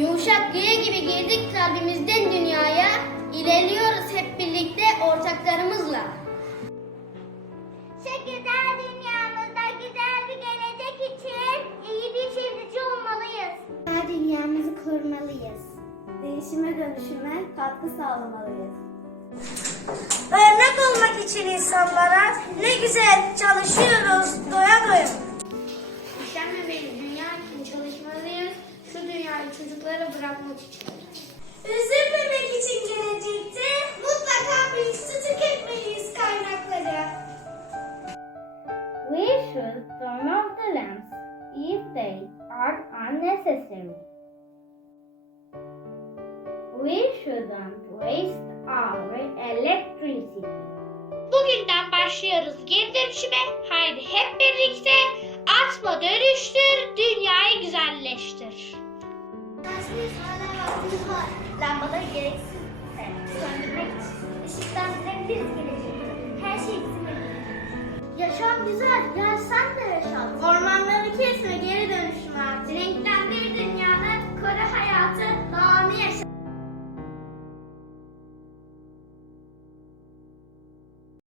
Yumuşak güye gibi girdik kalbimizden dünyaya. İlerliyoruz hep birlikte ortaklarımızla. Şu güzel dünyamızda güzel bir gelecek için iyi bir çevreci olmalıyız. Güzel dünyamızı korumalıyız. Değişime dönüşüme katkı sağlamalıyız. Örnek olmak için insanlara çocuklara bırakmak için. Üzülmemek için gelecekte mutlaka bir su tüketmeliyiz kaynakları. We should turn off the lamps if they are unnecessary. We shouldn't waste our electricity. Bugünden başlıyoruz geri dönüşüme. Haydi hep birlikte atma dönüştür, Var. Lambaları gereksiz söndürmek için ışıklandırabiliriz gelecekte. Her şey bizim. Yaşam güzel, gel sen de yaşa.